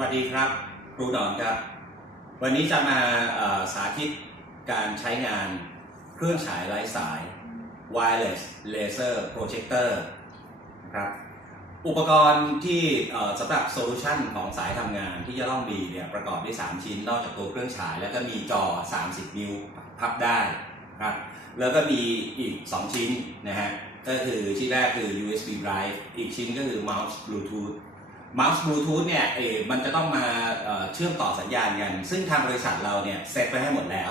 วัสดีครับ ครูหนอนครับ วันนี้จะมาสาธิตการใช้งานเครื่องฉายไร้สาย wireless laser projector นะครับอุปกรณ์ที่สำหรับโซลูชันของสายทำงานที่จะต้องมีเนี่ยประกอบด้วย 3 ชิ้น นอกจากตัวเครื่องฉาย แล้วก็มีจอ 30 นิ้วพับได้ครับแล้วก็มีอีก 2 ชิ้นนะฮะก็คือชิ้นแรกคือ USB drive อีกชิ้นก็คือ mouse bluetooth เมาส์บลูทูธเนี่ยเอมันจะต้องมาเชื่อมต่อสัญญาณกัน ซึ่งทางบริษัทเราเนี่ยเซตไว้ให้หมดแล้ว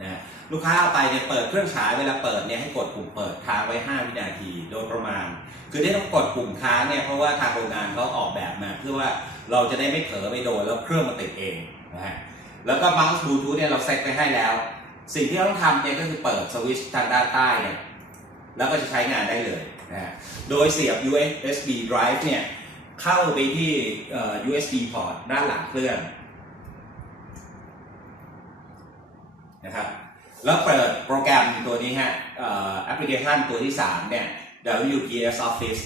นะลูกค้าเอาไปเนี่ยเปิดเครื่องฉายเวลาเปิดเนี่ยให้กดปุ่มเปิดค้างไว้ 5 วินาทีโดยประมาณ คือที่ต้องกดปุ่มค้างเนี่ยเพราะว่าทางโรงงานเขาออกแบบมา เพื่อว่าเราจะได้ไม่เผลอไปโดนแล้วเครื่องมันติดเองนะฮะแล้วก็เมาส์บลูทูธเนี่ยเราเซตไปให้แล้ว สิ่งที่ต้องทำเนี่ยก็คือเปิดสวิตช์ทางด้านใต้เนี่ยแล้วก็จะใช้งานได้เลยนะฮะโดยเสียบ USB drive เนี่ย เข้าไปที่ USB port ด้านหลังเครื่องนะครับ แล้วเปิดโปรแกรมตัวนี้ฮะแอปพลิเคชันตัวที่ 3 เนี่ย WPS Office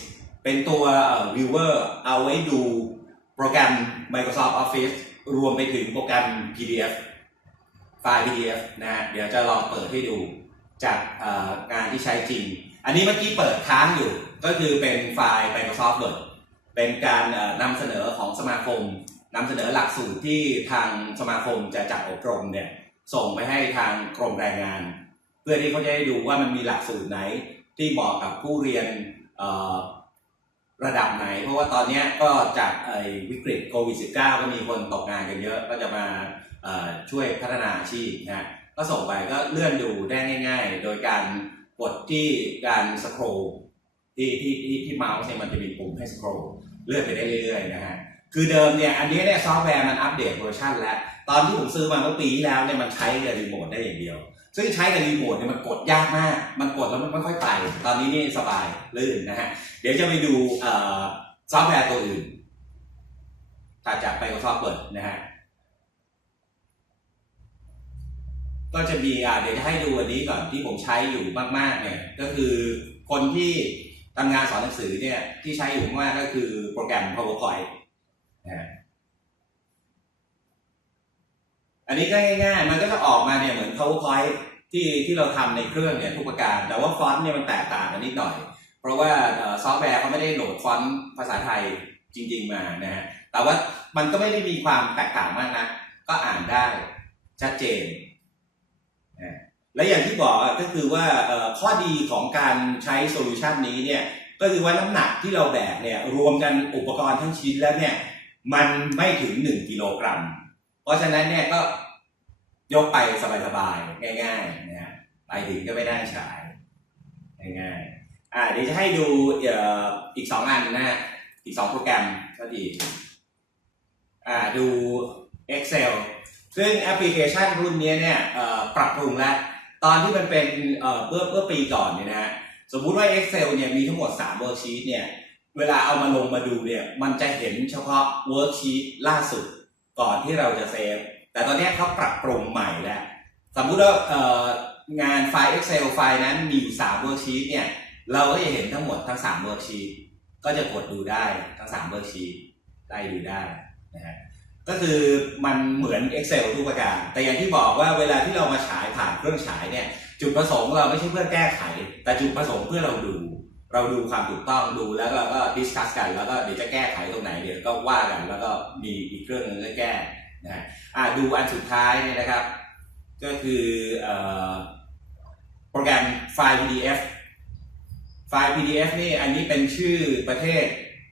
เป็นตัวเอ่อ viewer เอาไว้ดูโปรแกรม Microsoft Office รวมไปถึงโปรแกรม PDF ไฟล์ PDF นะฮะเดี๋ยวจะลองเปิดให้ดูจากงานที่ใช้จริง อันนี้เมื่อกี้เปิดค้างอยู่ ก็คือเป็นไฟล์ Microsoft Word เป็นการเอ่อนำเสนอของสมาคมนำเสนอหลักสูตรที่ทางสมาคมจะจัดอบรมเนี่ยส่งไปให้ทางกรมแรงงาน เพื่อที่เขาจะได้ดูว่ามันมีหลักสูตรไหนที่เหมาะกับผู้เรียนระดับไหน เพราะว่าตอนนี้ก็จากไอ้วิกฤตโควิด -19 ก็มีคนตกงานกันเยอะก็จะมาช่วยพัฒนาอาชีพนะก็ส่งไปก็เลื่อนดูได้ง่าย ๆ โดยการกดที่การสครอ ที่ที่ที่ที่เมาส์เนี่ยมันจะมีปุ่มให้สครอลเลื่อนไปได้เรื่อยๆนะฮะคือเดิมเนี่ยอันนี้เนี่ยซอฟต์แวร์มันอัปเดตเวอร์ชันแล้ว ตอนที่ผมซื้อมาเมื่อปีที่แล้วเนี่ยมันใช้กับรีโมทได้อย่างเดียว ซึ่งใช้กับรีโมทเนี่ยมันกดยากมาก มันกดแล้วมันไม่ค่อยไป ตอนนี้นี่สบายลื่นนะฮะเดี๋ยวจะไปดูอซอฟต์แวร์ตัวอื่นถัดจาก Microsoft Word นะฮะก็จะมีอ่าเดี๋ยวจะให้ดูอันนี้ก่อนที่ผมใช้อยู่มากๆเนี่ยก็คือคนที่ ทำงานสอนหนังสือเนี่ยที่ใช้อยู่มากก็คือโปรแกรม PowerPoint นะอันนี้ก็ง่ายๆ มันก็จะออกมาเนี่ยเหมือน PowerPoint ที่ที่เราทำในเครื่องเนี่ยทุกประการ แต่ว่าฟอนต์เนี่ยมันแตกต่างกันนิดหน่อย เพราะว่าซอฟต์แวร์เขาไม่ได้โหลดฟอนต์ภาษาไทยจริง ๆ มานะฮะ แต่ว่ามันก็ไม่ได้มีความแตกต่างมากนะ ก็อ่านได้ชัดเจนนะ และอย่างที่บอกก็คือว่าข้อดีของการใช้โซลูชันนี้เนี่ยก็คือว่าน้ำหนักที่เราแบกเนี่ยรวมกันอุปกรณ์ทั้งชิ้นแล้วเนี่ยมันไม่ถึง 1 กิโลกรัม เพราะฉะนั้นเนี่ยก็ยกไปสบายๆง่ายๆนะฮะไปถึงก็ไม่ได้ฉายง่ายๆอ่าเดี๋ยวจะให้ดูอีก2อันนะอีก2โปรแกรมก็ดีอ่าดู Excel ซึ่งแอปพลิเคชันรุ่นนี้เนี่ยปรับปรุงแล้ว ตอนที่มันเป็นเอ่อเมื่อเมื่อปีก่อนเนี่ยนะฮะสมมุติว่า Excel เนี่ยมีทั้งหมด3 worksheet เนี่ยเวลาเอามาลงมาดูเนี่ยมันจะเห็นเฉพาะ worksheet ล่าสุดก่อนที่เราจะเซฟ แต่ตอนนี้เขาปรับปรุงใหม่แล้ว สมมุติว่าเอ่องานไฟล์ Excel ไฟล์นั้นมีอยู่3 worksheet เนี่ยเราก็จะเห็นทั้งหมดทั้ง3 worksheet ก็จะกดดูได้ทั้ง3 worksheet ไล่ดูได้นะฮะ ก็คือมันเหมือน Excel ทุกประการ แต่อย่างที่บอกว่าเวลาที่เรามาฉายผ่านเครื่องฉายเนี่ย จุดประสงค์เราไม่ใช่เพื่อแก้ไข แต่จุดประสงค์เพื่อเราดู เราดูความถูกต้องดูแล้วเราก็ดิสคัสกัน แล้วก็เดี๋ยวจะแก้ไขตรงไหนเดี๋ยวก็ว่ากัน แล้วก็มีอีกเครื่องหนึงก็แก้นะฮะอ่าดูอันสุดท้ายเนี่ยนะครับ ก็คือโปรแกรมไฟล์ PDF ไฟล์ PDF นี่อันนี้เป็นชื่อประเทศ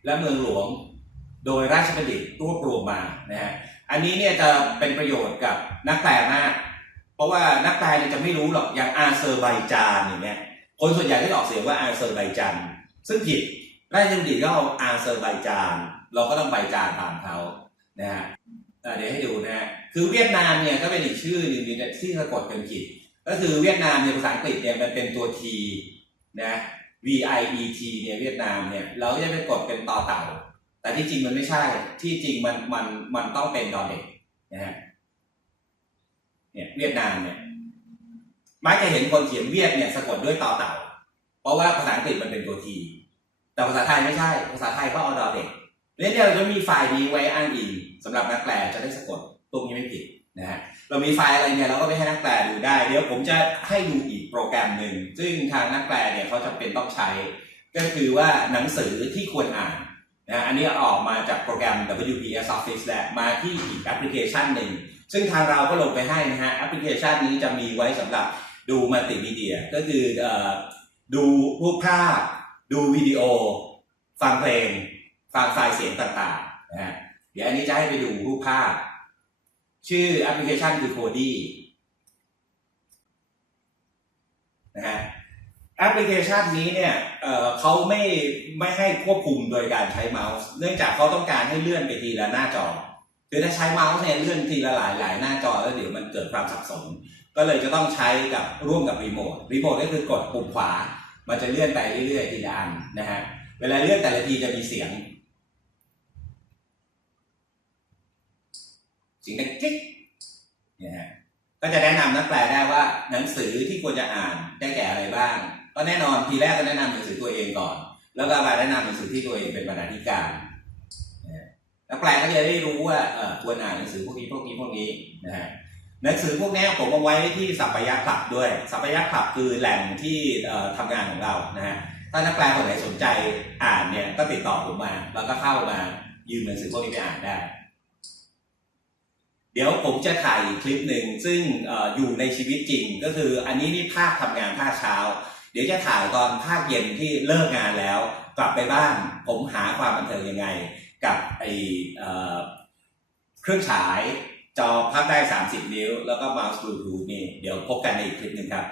และเมืองหลวง โดยราชบัณฑิตรวบรวมมานะฮะอันนี้เนี่ยจะเป็นประโยชน์กับนักแปลมาก เพราะว่านักแปลเนี่ยจะไม่รู้หรอกอย่างอาเซอร์ไบจานอย่างเงี้ยคนส่วนใหญ่ก็จะออกเสียงว่าอาเซอร์ไบจานซึ่งผิดราชบัณฑิตก็เอาอาเซอร์ไบจาน เราก็ต้องไบจานตามเขานะฮะเดี๋ยวให้ดูนะฮะคือเวียดนามเนี่ยก็เป็นอีกชื่อหนึ่งที่สะกดกันผิดก็คือเวียดนามเนี่ยภาษาอังกฤษเนี่ยมันเป็นตัว T นะ V I E T เนี่ยเวียดนามเนี่ยเราก็จะไปกดเป็นต่อเต่า แต่ที่จริงมันไม่ใช่ ที่จริงมันมันมันต้องเป็นดอเด็กนะฮะเนี่ยเวียดนามเนี่ยมักจะเห็นคนเขียนเวียดเนี่ยสะกดด้วยต่อเต่า เพราะว่าภาษาอังกฤษมันเป็นตัวทีแต่ภาษาไทยไม่ใช่ ภาษาไทยก็เอาดอเด็กแล้วเนี่ยเราจะมีไฟล์นี้ไว้อ้างอิงสำหรับนักแปลจะได้สะกดตรงนี้ไม่ผิดนะฮะเรามีไฟล์อะไรเนี่ยเราก็ไปให้นักแปลดูได้ เดี๋ยวผมจะให้ดูอีกโปรแกรมหนึ่งซึ่งทางนักแปลเนี่ยเขาจำเป็นต้องใช้ ก็คือว่าหนังสือที่ควรอ่าน นะอันนี้ออกมาจากโปรแกรม WPS Office แหละมาที่อีกแอปพลิเคชันหนึ่ง ซึ่งทางเราก็ลงไปให้นะฮะแอปพลิเคชันนี้จะมีไว้สำหรับดูมัลติมีเดีย ก็คืออดูรูปภาพ ดูวิดีโอ ฟังเพลง ฟังไฟล์เสียงต่างๆนะฮะเดี๋ยวอันนี้จะให้ไปดูรูปภาพ ชื่อแอปพลิเคชันคือ Kodi นะฮะ แอปพลิเคชันนี้เนี่ยเเขาไม่ไม่ให้ควบคุมโดยการใช้เมาส์ เนื่องจากเขาต้องการให้เลื่อนไปทีละหน้าจอคือถ้าใช้เมาส์เนี่ยเลื่อนทีละหลายหลายหน้าจอแล้วเดี๋ยวมันเกิดความสับสน ก็เลยจะต้องใช้กับร่วมกับรีโมท รีโมทก็คือกดปุ่มขวา มันจะเลื่อนไปเรื่อยๆทีละอันนะฮะ เวลาเลื่อนแต่ละทีจะมีเสียงเสียงดังกิ๊กนี่ยฮะ ก็จะแนะนำนักแปลได้ว่าหนังสือที่ควรจะอ่านได้แก่อะไรบ้าง ก็แน่นอนทีแรกก็แนะนำหนังสือตัวเองก่อน แล้วก็มาแนะนำหนังสือที่ตัวเองเป็นบรรณาธิการนักแปลก็จะได้รู้ว่าเออควรอ่านหนังสือพวกนี้พวกนี้พวกนี้นะฮะหนังสือพวกนี้ผมเอาไว้ที่สัพยะคลับด้วยสัพยะคลับคือแหล่งที่เอ่อทำงานของเรานะฮะถ้านักแปลคนไหนสนใจอ่านเนี่ยก็ติดต่อผมมา แล้วก็เข้ามายืมหนังสือพวกนี้ไปอ่านได้ เดี๋ยวผมจะถ่ายคลิปหนึ่งซึ่งออยู่ในชีวิตจริง ก็คืออันนี้นี่ภาคทำงานภาคเช้า เดี๋ยวจะถ่ายตอนภาคเย็นที่เลิกงานแล้ว กลับไปบ้านผมหาความบันเทิงยังไง กับไอเครื่องฉายจอภาพได้ 30 นิ้ว แล้วก็เมาส์บลูทูธนี่ เดี๋ยวพบกันในอีกคลิปหนึ่งครับ